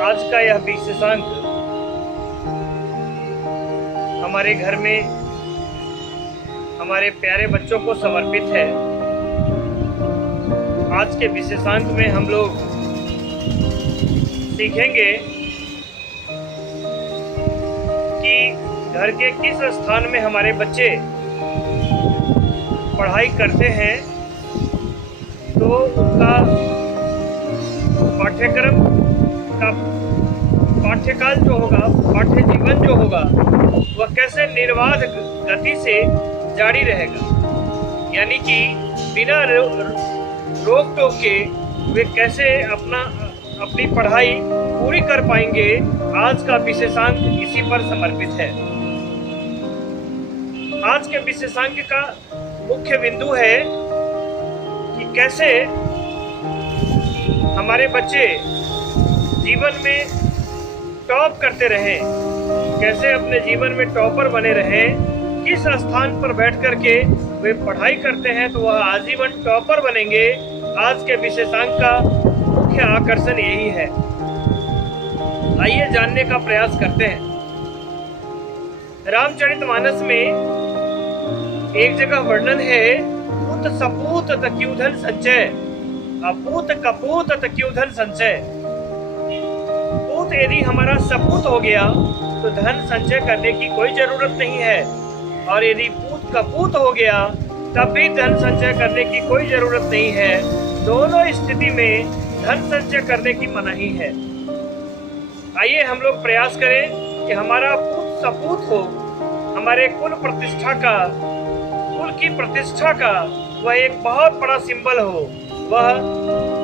आज का यह विशेषांक हमारे घर में हमारे प्यारे बच्चों को समर्पित है। आज के विशेषांक में हम लोग सीखेंगे कि घर के किस स्थान में हमारे बच्चे पढ़ाई करते हैं तो उसका पाठ्यक्रम का पाठ्यकाल जो होगा, पाठ्य जीवन जो होगा, वह कैसे निर्बाध गति से जारी रहेगा, यानी कि बिना रोक टोक के वे कैसे अपनी पढ़ाई पूरी कर पाएंगे। आज का विशेषांक इसी पर समर्पित है। आज के विशेषांक का मुख्य बिंदु है कि कैसे हमारे बच्चे जीवन में टॉप करते रहें, कैसे अपने जीवन में टॉपर बने रहें। किस स्थान पर बैठ करके वे पढ़ाई करते हैं तो वह आजीवन टॉपर बनेंगे। आज के विशेषांक का मुख्य आकर्षण यही है। आइए जानने का प्रयास करते हैं। रामचरितमानस में एक जगह वर्णन है, पूत सपूत तक्युधन संचय, अपूत कपूत तक्युधन संचय। पूत यदि हमारा सपूत हो गया तो धन संचय करने की कोई जरूरत नहीं है, और यदि पूत कपूत हो गया तब भी धन संचय करने की कोई जरूरत नहीं है। दोनों स्थिति में धन संचय करने की मनाही है। आइए हम लोग प्रयास करें कि हमारा पूत सपूत हो, हमारे कुल प्रतिष्ठा का, कुल की प्रतिष्ठा का वह एक बहुत बड़ा सिंबल हो, वह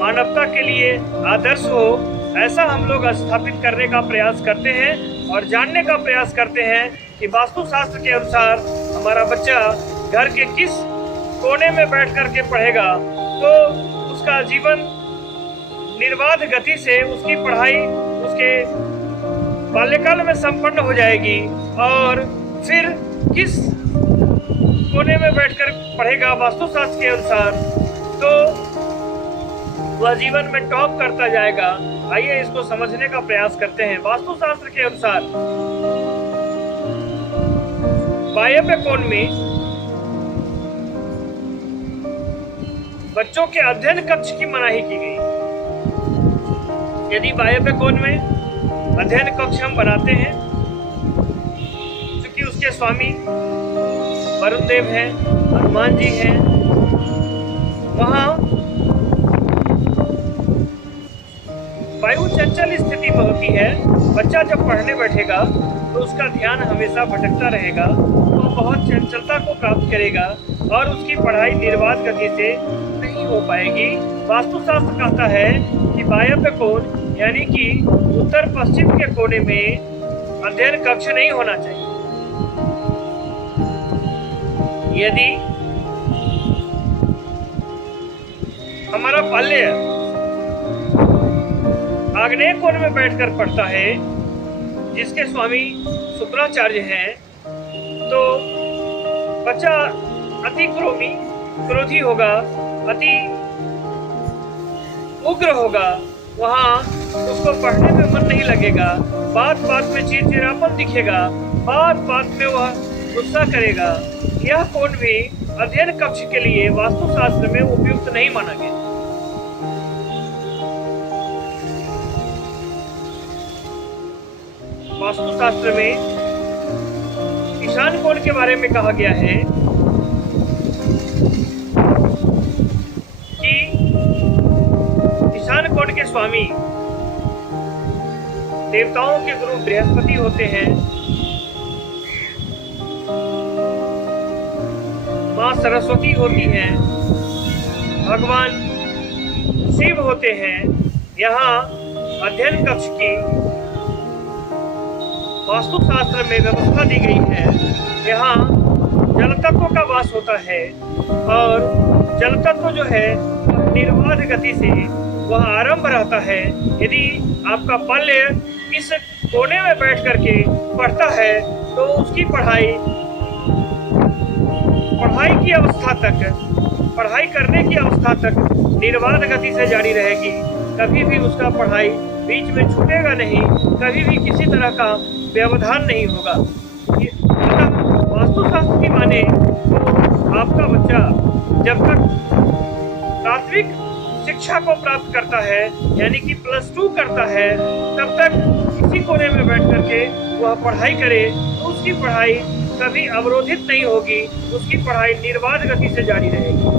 मानवता के लिए आदर्श हो। ऐसा हम लोग स्थापित करने का प्रयास करते हैं और जानने का प्रयास करते हैं कि वास्तुशास्त्र के अनुसार हमारा बच्चा घर के किस कोने में बैठ करके पढ़ेगा तो उसका जीवन निर्बाध गति से, उसकी पढ़ाई उसके बाल्यकाल में संपन्न हो जाएगी। और फिर किस कोने में बैठकर पढ़ेगा वास्तुशास्त्र के अनुसार तो वह जीवन में टॉप करता जाएगा। आइए इसको समझने का प्रयास करते हैं। वास्तुशास्त्र के अनुसार वायव्य कोण में बच्चों के अध्ययन कक्ष की मनाही की गई। यदि वायव्य कोण में अध्ययन कक्ष हम बनाते हैं, क्योंकि उसके स्वामी वरुण देव हैं, हनुमान जी हैं, वहां वायु चंचल स्थिति में होती है। बच्चा जब पढ़ने बैठेगा तो उसका ध्यान हमेशा भटकता रहेगा, वो बहुत चंचलता को प्राप्त करेगा और उसकी पढ़ाई निर्बाध गति से नहीं हो पाएगी। वास्तुशास्त्र कहता है कि वायव्य कोण यानी कि उत्तर पश्चिम के कोने में अध्ययन कक्ष नहीं होना चाहिए। यदि हमारा बाल्य आग्नेय कोण में बैठकर पढ़ता है, जिसके स्वामी शुक्राचार्य हैं, तो बच्चा अति क्रोधी होगा, अति उग्र होगा, वहाँ उसको पढ़ने में मन नहीं लगेगा, बात बात में चिड़चिड़ापन दिखेगा, बात बात में वह गुस्सा करेगा। यह कोण भी अध्ययन कक्ष के लिए वास्तुशास्त्र में उपयुक्त नहीं माना गया। वास्तुशास्त्र में ईशान कोण के बारे में कहा गया है कि ईशान कोण के स्वामी देवताओं के गुरु बृहस्पति होते हैं, माँ सरस्वती होती हैं, भगवान शिव होते हैं। यहाँ अध्ययन कक्ष की वास्तुशास्त्र में व्यवस्था दी गई है। यहाँ जल तत्व का वास होता है और जल तत्व जो है वह निर्बाध गति से वह आरंभ रहता है। यदि आपका बाल्य इस कोने में बैठ करके पढ़ता है तो उसकी पढ़ाई की अवस्था तक, पढ़ाई करने की अवस्था तक निर्बाध गति से जारी रहेगी। कभी भी उसका पढ़ाई बीच में छूटेगा नहीं, कभी भी किसी तरह का व्यवधान नहीं होगा। वास्तुशास्त्र की माने तो आपका बच्चा जब तक प्राथमिक शिक्षा को प्राप्त करता है, यानी कि +2 करता है, तब तक किसी कोने में बैठ करके वह पढ़ाई करे तो उसकी पढ़ाई कभी अवरोधित नहीं होगी, उसकी पढ़ाई निर्बाध गति से जारी रहेगी।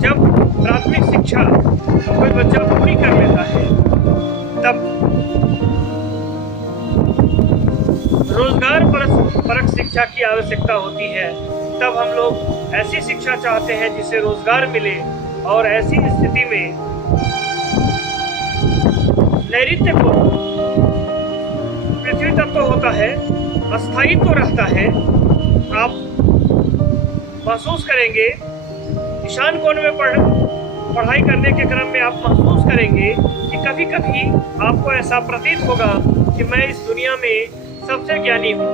जब प्राथमिक शिक्षा कोई बच्चा पूरी कर लेता है, तब रोजगार परक शिक्षा की आवश्यकता होती है। तब हम लोग ऐसी शिक्षा चाहते हैं जिससे रोजगार मिले, और ऐसी स्थिति में नैऋत्य को पृथ्वी तत्व होता है, अस्थायित्व तो रहता है। आप महसूस करेंगे ईशान कोण में पढ़ाई करने के क्रम में आप महसूस करेंगे कि कभी कभी आपको ऐसा प्रतीत होगा कि मैं इस दुनिया में सबसे ज्ञानी हूँ,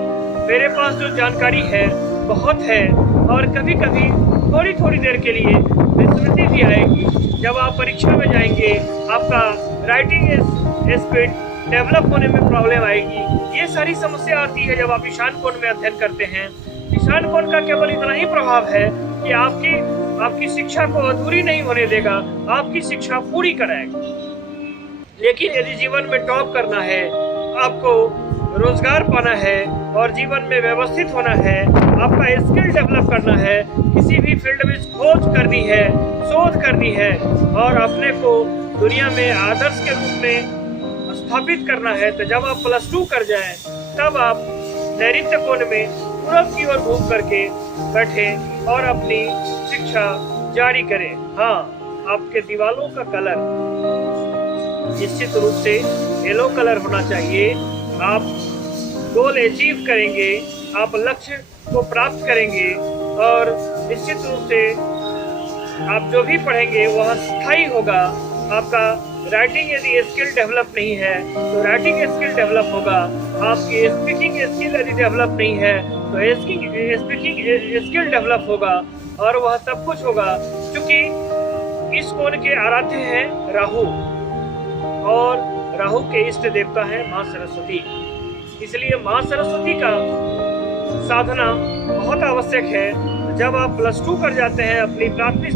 मेरे पास जो जानकारी है बहुत है, और कभी कभी थोड़ी थोड़ी देर के लिए विस्मृति भी आएगी। जब आप परीक्षा में जाएंगे, आपका राइटिंग स्पीड डेवलप होने में प्रॉब्लम आएगी। ये सारी समस्या आती है जब आप ईशान कोण में अध्ययन करते हैं। ईशान कोण का केवल इतना ही प्रभाव है कि आपकी शिक्षा को अधूरी नहीं होने देगा, आपकी शिक्षा पूरी कराएगा। लेकिन यदि जीवन में टॉप करना है, आपको रोजगार पाना है और जीवन में व्यवस्थित होना है, आपका स्किल डेवलप करना है, किसी भी फील्ड में खोज करनी है, शोध करनी है, और अपने को दुनिया में आदर्श के रूप में स्थापित करना है, तो जब आप +2 कर जाएं, तब आप नैऋत्य कोण में पूरब की ओर घूम करके बैठे और अपनी शिक्षा जारी करें। हाँ, आपके दीवालों का कलर निश्चित रूप से येलो कलर होना चाहिए। आप गोल अचीव करेंगे, आप लक्ष्य को प्राप्त करेंगे, और निश्चित रूप से आप जो भी पढ़ेंगे वह स्थायी होगा। आपका राइटिंग यदि स्किल डेवलप नहीं है तो राइटिंग स्किल डेवलप होगा, आपकी स्पीकिंग स्किल यदि डेवलप नहीं है तो स्पीकिंग स्किल डेवलप होगा, और वह सब कुछ होगा। क्योंकि इस कोण के आराध्य हैं राहु, और राहु के इष्ट देवता है माँ सरस्वती। इसलिए माँ सरस्वती का साधना बहुत आवश्यक है। जब आप +2 कर जाते हैं, अपनी प्राथमिक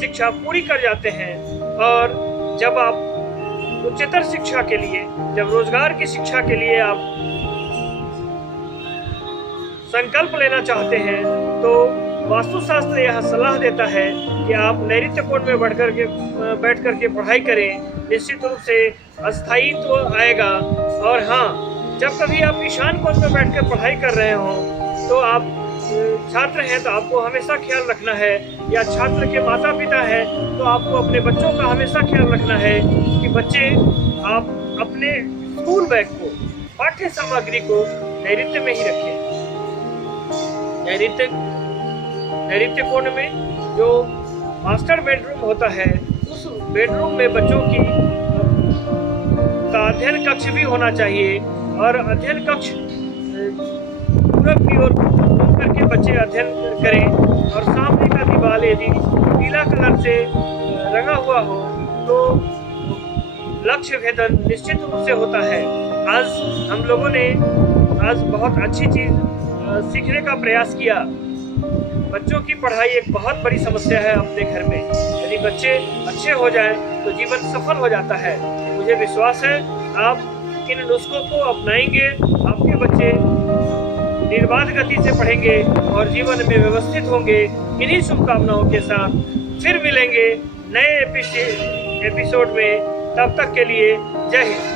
शिक्षा पूरी कर जाते हैं, और जब आप उच्चतर शिक्षा के लिए, जब रोजगार की शिक्षा के लिए आप संकल्प लेना चाहते हैं, तो वास्तुशास्त्र यह सलाह देता है कि आप नैऋत्य कोण में बैठ करके पढ़ाई करें। निश्चित रूप से अस्थायित्व तो आएगा। और हाँ, जब कभी आप ईशान कोण में बैठ कर पढ़ाई कर रहे हो, तो आप छात्र हैं तो आपको हमेशा ख्याल रखना है, या छात्र के माता पिता हैं तो आपको अपने बच्चों का हमेशा ख्याल रखना है कि बच्चे आप अपने स्कूल बैग को, पाठ्य सामग्री को नैऋत्य में ही रखें। नैऋत्य कोण में जो मास्टर बेडरूम होता है, उस बेडरूम में बच्चों का अध्ययन कक्ष भी होना चाहिए, और अध्ययन कक्ष पूरब की ओर घूम करके बच्चे अध्ययन करें, और सामने का दीवार यदि पीला कलर से रंगा हुआ हो तो लक्ष्य भेदन निश्चित रूप से होता है। आज हम लोगों ने बहुत अच्छी चीज सीखने का प्रयास किया। बच्चों की पढ़ाई एक बहुत बड़ी समस्या है अपने घर में। यदि बच्चे अच्छे हो जाएं तो जीवन सफल हो जाता है। मुझे विश्वास है आप इन नुस्खों को अपनाएंगे, आपके बच्चे निर्बाध गति से पढ़ेंगे और जीवन में व्यवस्थित होंगे। इन्हीं शुभकामनाओं के साथ फिर मिलेंगे नए एपिसोड में। तब तक के लिए जय हिंद।